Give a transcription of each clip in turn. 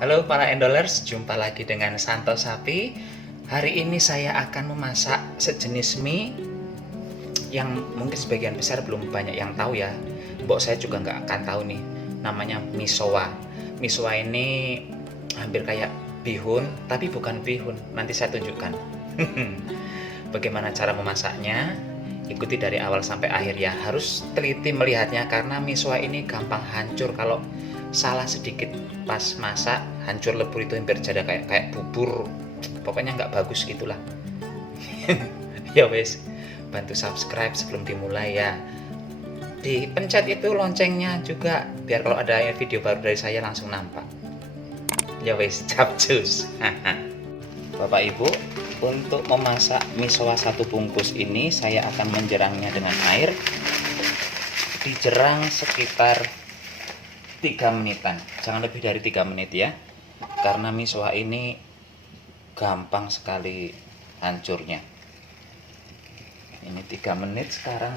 Halo para endolers, jumpa lagi dengan Santo Sapi. Hari ini saya akan memasak sejenis mie yang mungkin sebagian besar belum banyak yang tahu ya. Mbok saya juga nggak akan tahu nih. Namanya misowa. Misowa ini hampir kayak bihun, tapi bukan bihun. Nanti saya tunjukkan. Bagaimana cara memasaknya? Ikuti dari awal sampai akhir ya. Harus teliti melihatnya karena misowa ini gampang hancur kalau salah sedikit pas masak, hancur lebur itu hampir jadi kayak bubur. Pokoknya nggak bagus gitulah. Ya wes, bantu subscribe sebelum dimulai ya. Dipencet itu loncengnya juga biar kalau ada video baru dari saya langsung nampak. Ya wes, capcus. Bapak Ibu, untuk memasak misowa 1 bungkus ini saya akan menjerangnya dengan air. Dijerang sekitar 3 menitan, jangan lebih dari 3 menit ya, karena misowa ini gampang sekali hancurnya. Ini 3 menit, sekarang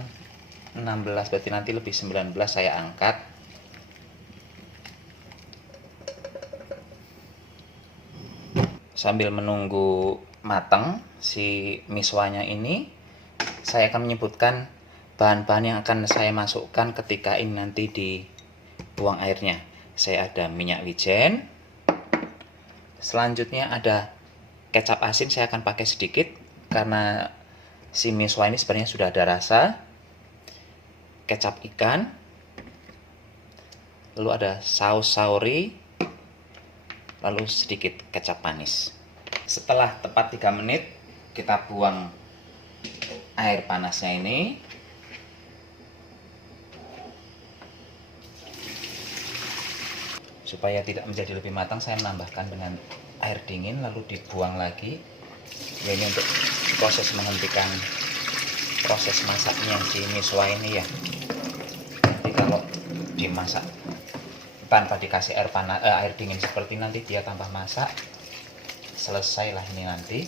16, berarti nanti lebih 19 saya angkat. Sambil menunggu matang si misowanya ini, saya akan menyebutkan bahan-bahan yang akan saya masukkan ketika ini nanti dibuang airnya. Saya ada minyak wijen, selanjutnya ada kecap asin, saya akan pakai sedikit karena si misowa ini sebenarnya sudah ada rasa. Kecap ikan, lalu ada saus sauri, lalu sedikit kecap manis. Setelah tepat 3 menit, kita buang air panasnya ini. Supaya tidak menjadi lebih matang, saya menambahkan dengan air dingin lalu dibuang lagi. Ya, ini untuk proses menghentikan proses masaknya si misowa ini ya. Nanti kalau dimasak tanpa dikasih air dingin seperti nanti dia tambah masak, selesai lah ini nanti.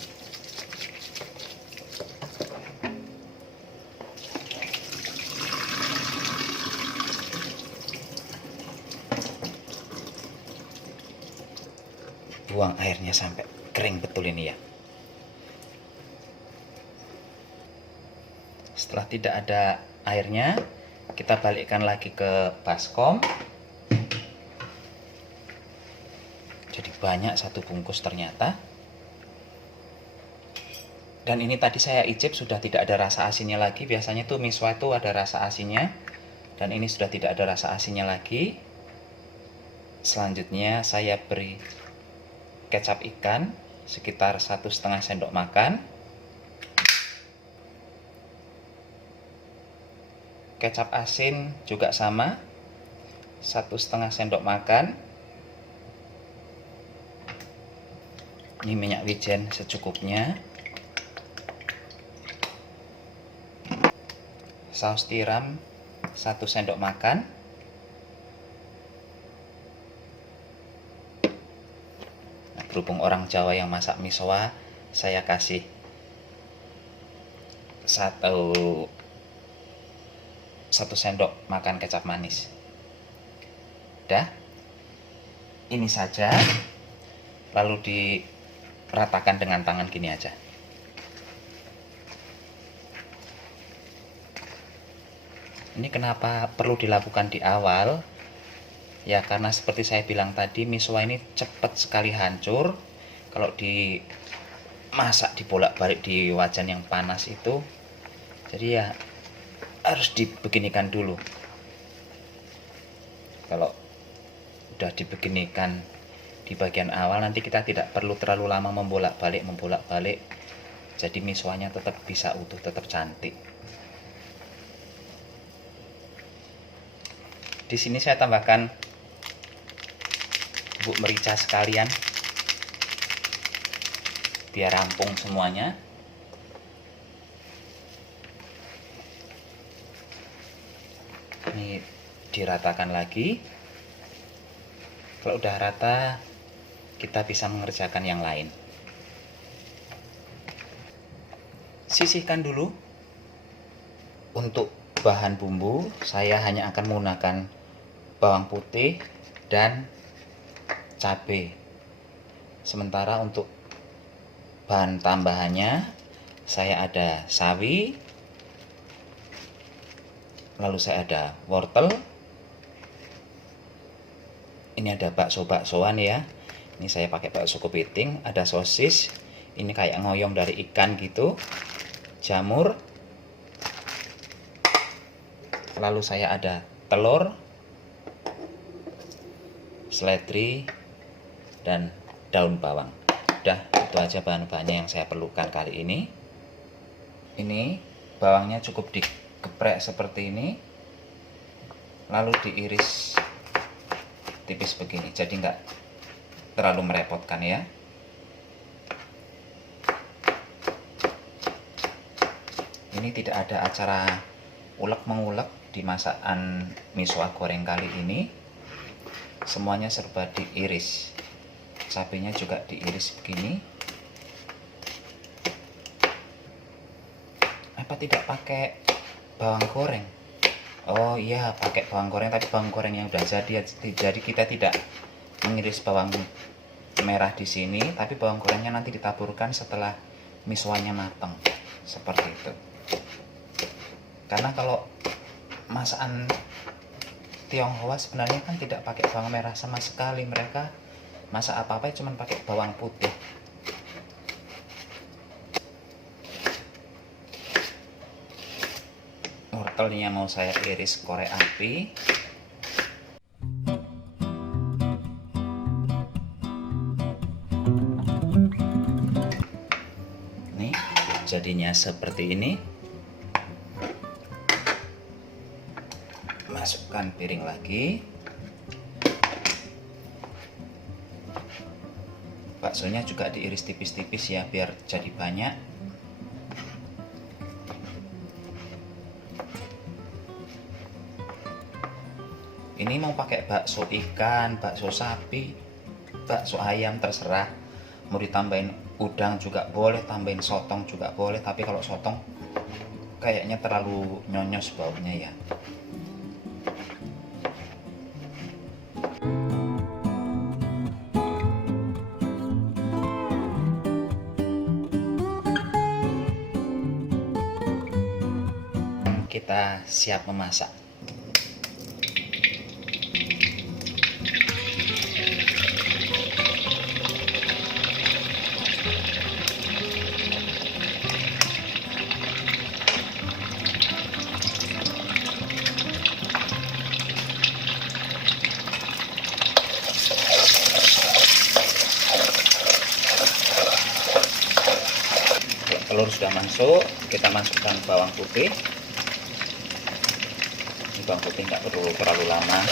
Buang airnya sampai kering betul ini ya. Setelah tidak ada airnya, kita balikkan lagi ke baskom. Jadi banyak 1 bungkus ternyata. Dan ini tadi saya icip sudah tidak ada rasa asinnya lagi. Biasanya tuh misowa itu ada rasa asinnya, dan ini sudah tidak ada rasa asinnya lagi. Selanjutnya saya beri kecap ikan sekitar 1,5 sendok makan. Kecap asin juga sama, 1,5 sendok makan. Ini minyak wijen secukupnya. Saus tiram 1 sendok makan. Nah, berhubung orang Jawa yang masak misowa, saya kasih 1 sendok makan kecap manis. Dah, ini saja. Lalu diratakan dengan tangan gini aja. Ini kenapa perlu dilakukan di awal? Ya karena seperti saya bilang tadi, misowa ini cepat sekali hancur kalau dimasak dibolak-balik di wajan yang panas itu. Jadi ya harus dibeginikan dulu. Kalau udah dibeginikan di bagian awal, nanti kita tidak perlu terlalu lama membolak-balik. Jadi misowanya tetap bisa utuh, tetap cantik. Di sini saya tambahkan bubuk merica sekalian biar rampung semuanya. Ini diratakan lagi. Kalau udah rata, kita bisa mengerjakan yang lain. Sisihkan dulu. Untuk bahan bumbu, saya hanya akan menggunakan bawang putih dan cabai. Sementara untuk bahan tambahannya saya ada sawi, lalu saya ada wortel, ini ada bakso-baksoan ya, ini saya pakai bakso kepiting, ada sosis, ini kayak ngoyong dari ikan gitu, jamur, lalu saya ada telur, seledri, dan daun bawang. Udah, itu aja bahan-bahannya yang saya perlukan kali ini. Ini bawangnya cukup digeprek seperti ini, lalu diiris tipis begini, jadi nggak terlalu merepotkan ya. Ini tidak ada acara ulek-mengulek di masakan miso goreng kali ini. Semuanya serba diiris. Cabenya juga diiris begini. Apa tidak pakai bawang goreng? Oh iya, pakai bawang goreng, tapi bawang goreng yang udah jadi kita tidak mengiris bawang merah di sini, tapi bawang gorengnya nanti ditaburkan setelah misoannya matang. Seperti itu. Karena kalau masakan Tionghoa sebenarnya kan tidak pakai bawang merah sama sekali, mereka masak apa-apa cuma pakai bawang putih. Wortelnya mau saya iris korek api. Nih, jadinya seperti ini. Masukkan piring lagi. Baksonya juga diiris tipis-tipis ya, biar jadi banyak. Ini mau pakai bakso ikan, bakso sapi, bakso ayam, terserah. Mau ditambahin udang juga boleh, tambahin sotong juga boleh, tapi kalau sotong kayaknya terlalu nyonyos baunya ya. Kita siap memasak. Telur sudah masuk, kita masukkan bawang putih. Bawang putih nggak perlu terlalu lama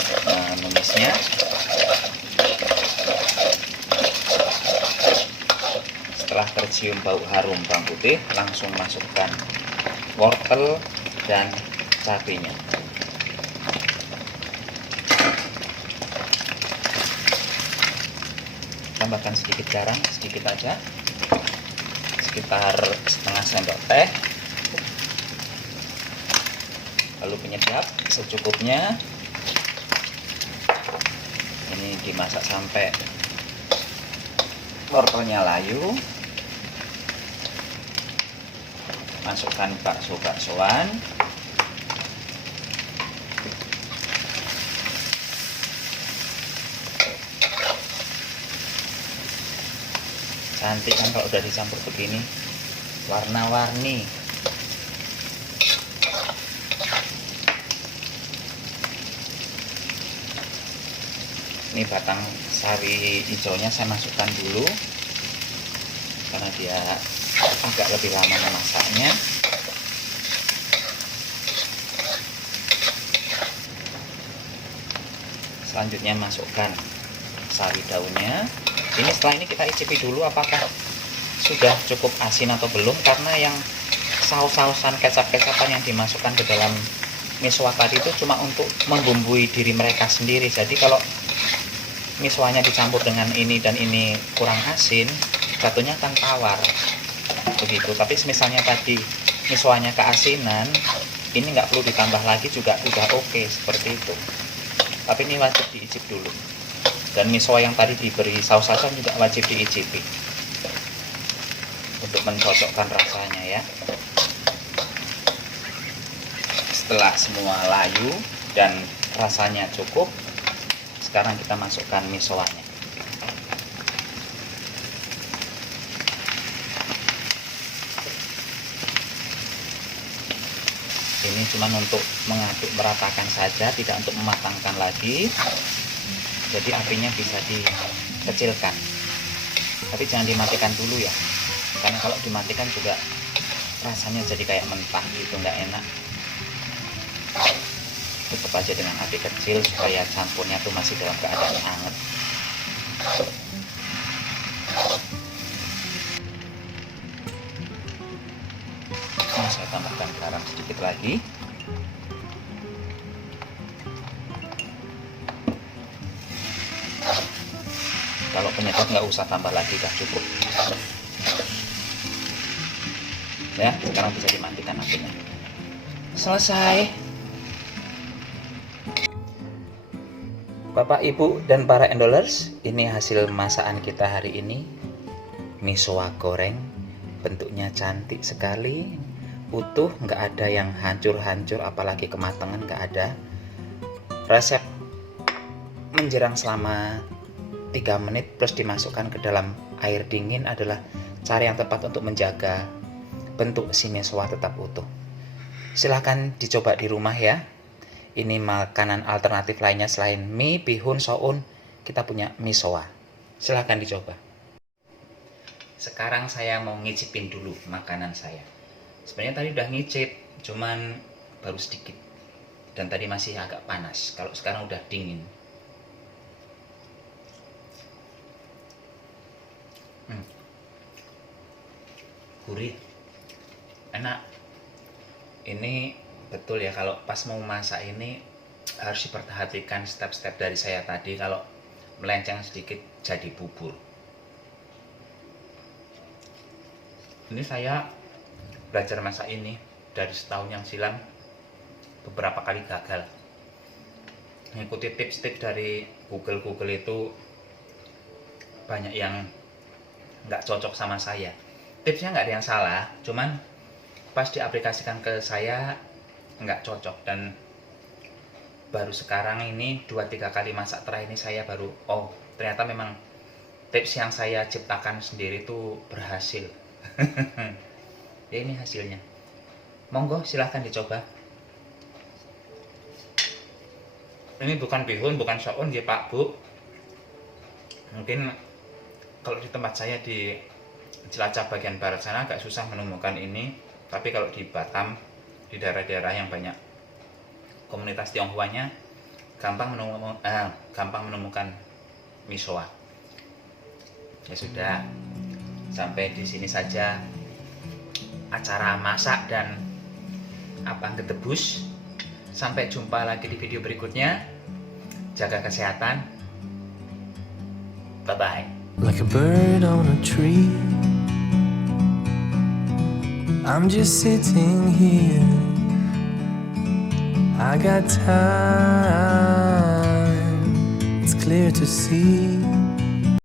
menumisnya. Setelah tercium bau harum bawang putih, langsung masukkan wortel dan cabenya. Tambahkan sedikit garam, sedikit aja, sekitar setengah sendok teh. Lalu penyedap secukupnya. Ini dimasak sampai wortelnya layu. Masukkan bakso-baksoan. Cantik kan kalau udah dicampur begini, warna-warni. Ini batang sawi hijaunya saya masukkan dulu karena dia agak lebih lama memasaknya. Selanjutnya masukkan sawi daunnya. Ini setelah ini kita icipi dulu apakah sudah cukup asin atau belum, karena yang saus-sausan kecap-kecapan yang dimasukkan ke dalam misoa tadi itu cuma untuk membumbui diri mereka sendiri. Jadi kalau misoanya dicampur dengan ini dan ini kurang asin, jatuhnya akan tawar begitu. Tapi misalnya tadi misoanya keasinan, ini nggak perlu ditambah lagi juga udah oke seperti itu. Tapi ini wajib diicip dulu. Dan miso yang tadi diberi saus asam juga wajib diicipi untuk mencocokkan rasanya ya. Setelah semua layu dan rasanya cukup, sekarang kita masukkan misoanya. Ini cuma untuk mengaduk meratakan saja, tidak untuk mematangkan lagi. Jadi apinya bisa dikecilkan, tapi jangan dimatikan dulu ya, karena kalau dimatikan juga rasanya jadi kayak mentah gitu, nggak enak. Tutup aja dengan api kecil supaya campurnya tuh masih dalam keadaan hangat. Nah, saya tambahkan garam sedikit lagi. Kalau penyedap nggak usah tambah lagi, udah cukup. Ya, sekarang bisa dimatikan apinya. Selesai. Bapak, Ibu, dan para endolers, ini hasil masakan kita hari ini. Misoa goreng, bentuknya cantik sekali, utuh, nggak ada yang hancur-hancur, apalagi kematangan nggak ada. Resep menjerang selama 3 menit plus dimasukkan ke dalam air dingin adalah cara yang tepat untuk menjaga bentuk si misoa tetap utuh. Silahkan dicoba di rumah ya. Ini makanan alternatif lainnya selain mie, bihun, soun, kita punya misoa. Silahkan dicoba. Sekarang saya mau ngicipin dulu makanan saya. Sebenarnya tadi udah ngicip, cuman baru sedikit. Dan tadi masih agak panas, kalau sekarang udah dingin. Gurih, enak. Ini betul ya, kalau pas mau masak ini harus diperhatikan step-step dari saya tadi. Kalau melenceng sedikit jadi bubur. Ini saya belajar masak ini dari setahun yang silam, beberapa kali gagal. Mengikuti tips-tips dari Google itu banyak yang nggak cocok sama saya. Tipsnya nggak ada yang salah, cuman pas diaplikasikan ke saya nggak cocok. Dan baru sekarang ini 2-3 kali masak terakhir ini saya baru, oh ternyata memang tips yang saya ciptakan sendiri itu berhasil. Ya, ini hasilnya. Monggo silahkan dicoba. Ini bukan bihun, bukan soun ya Pak Bu. Mungkin kalau di tempat saya di Cilacap bagian barat sana agak susah menemukan ini, tapi kalau di Batam, di daerah-daerah yang banyak komunitas Tionghoanya, gampang menemukan misoa. Ya sudah, sampai di sini saja acara masak dan gedebus. Sampai jumpa lagi di video berikutnya. Jaga kesehatan. Bye bye. Like a bird on a tree, I'm just sitting here. I got time, it's clear to see.